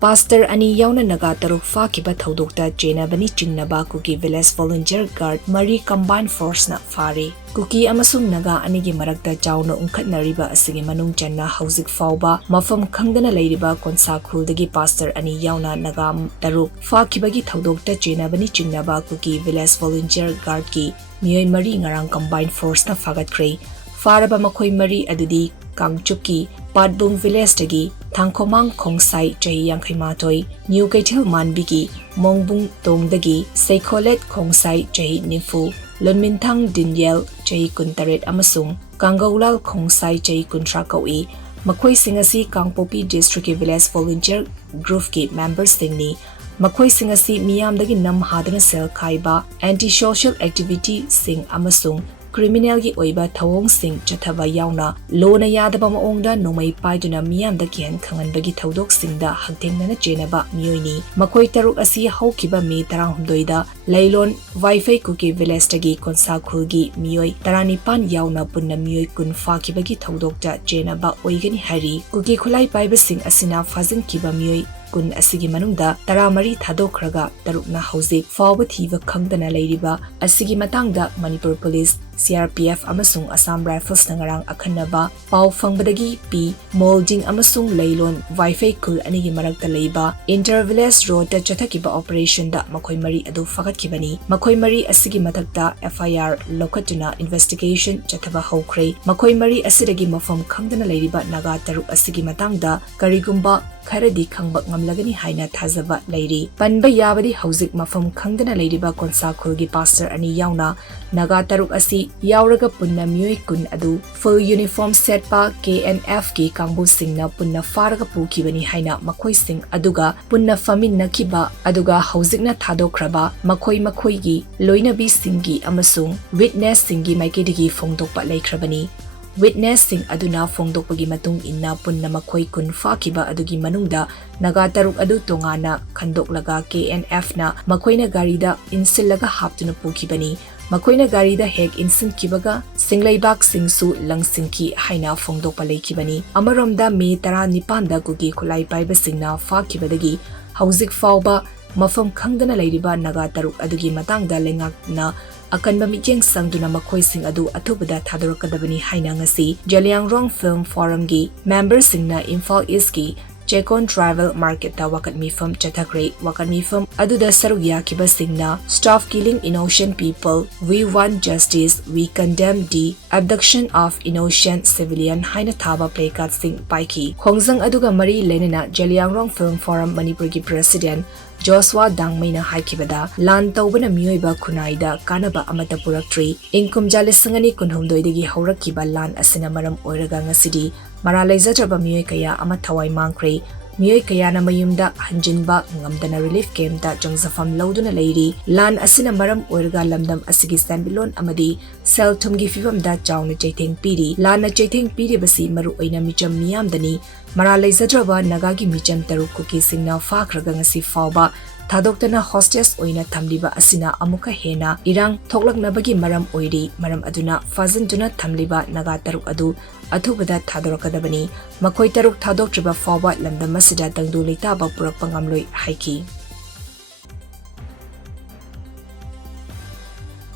Pastor ani yauna Naga taruk phakhibagi thoudokta chenabani chingnaba Kuki village volunteer guard mari combined force na phare. Kuki amasung Naga anigi marakta chawna ungkhatnariba asigi manung channa hauzik fawba mafam khangdana leiriba konsa khruldagi pastor ani yauna Naga taruk phakhibagi thoudokta chenabani chingnaba Kuki village volunteer guard ki miyoi mari ngarang combined force na phagatkre. Faraba makhoi mari adudi Kangchuki Padbung village tagi Thangkomang Khongsai chahi Yankaimatoi New Kaitil Manbigi Mongbung Tongdagi Seikolet Khongsai chahi Nifu Lunminthang Dinyel chahi Kuntaret amasung Kangaulal Khongsai chahi Kuntra kawi Makhoi singasi Kangpopi district village volunteer group ki members singni Makhoi singasi miyamdagi nam hadana sel khaiba anti-social activity sing amasung criminal gi oiba thawong sing chathaba yauna lona yadaba maongda nomai paiduna miyamda kian khanganbagi thodok singda hangthengnana chenaba miyoini makhoi taruk asi haukiba me 16 da lailon wifi Kuki village tagi konsa khulgi miyoi 19 yauna punna miyoi kun phakhibagi thodokta chenaba oigani hari Kuki khulai paiba sing asina phajin kiba miyoi kun asigi manungda taramari thadokraga tarukna hauzik fawba thiba khangdana leiriba asigi matangda Manipur police CRPF amasung Assam Rifles nangarang akhanaba pau fangbadagi P molding amasung leilon wifi kul anigi marakta leiba intervillage road ta chathakiba operation da makhoi mari adu fagatkibani makhoi mari asigi mathakta FIR lokatuna investigation chathaba haukhre makhoi mari asidagi mafam khangdana leiriba Naga taruk asigi matangda karigumba kharadi khangbak ngamlagani haina thazaba leiri panba yabadi hauzik mafam khangdana leiriba konsa khulgi pastor ani yauna Naga taruk asi yauraga punna miyoi kun adu full uniform set pa KNF ki kangbu singna punna faraga pukibani haina makhoi sing aduga punna famin nakiba aduga hauzikna thadokraba makhoi gi loinabi singi amasung witness singi maikidigi phongdokpa leikrabani witness sing aduna phongdokpagi matung inna punna makhoi kun phakiba adugi manungda Naga taruk adu tongana khandoklaga KNF na makhoina garida insillaga haptuna pukibani makoina garida hek insin kibaga singlaibak singsu langsingki haina phongdokpa leikibani amaromda me 19 da Kuki khulai paiba singna phakibadagi hauzik fawba mafam khangdana leiriba Naga taruk adugi matangda lengakna akanba micheng sangduna makhoi sing adu athubada thadorakadabani haina ngasi Jaliangrong Film Forum gi member singna Imphal East ki Chekon Travel Market da wakat mifam chathakre wakat mifam aduda sarugya kiba singna staff killing innocent people we want justice we condemn the abduction of innocent civilian haina thaba placard sing paiki khongjang aduga mari lenena Jaliangrong Film Forum Manipur gi president Joshua Dangmaina haikibada lan tawbana miyoiba khunaida kanaba amata puraktri inkum jalisangani kunhumdoi degi haurakiba lan asina maram oiraga ngasidi mara leizajaba miyoi kaya ama thawai mangkre miyoi kaya na mayumda hanjinba ngamdana relief camp da jangzafam lauduna leiri lan asina maram oiraga lamdam asigi standalone amadi sel thumgi fifam da chawna chaitheng piri lan na chaitheng piri basi maru oina micham miyamdani mara leizadraba Nagagi micham taruk Kuki singna phakraga ngasi fawba Thoudokta hostess oina thamliba asina amuka hena irang thoklaknabagi maram oiri maram aduna fazintuna thamliba Naga taruk adu athubada thadorakadabani makhoi taruk thaudoktriba fawba lamdam asida tangdu leitaba purakpa ngamloi haiki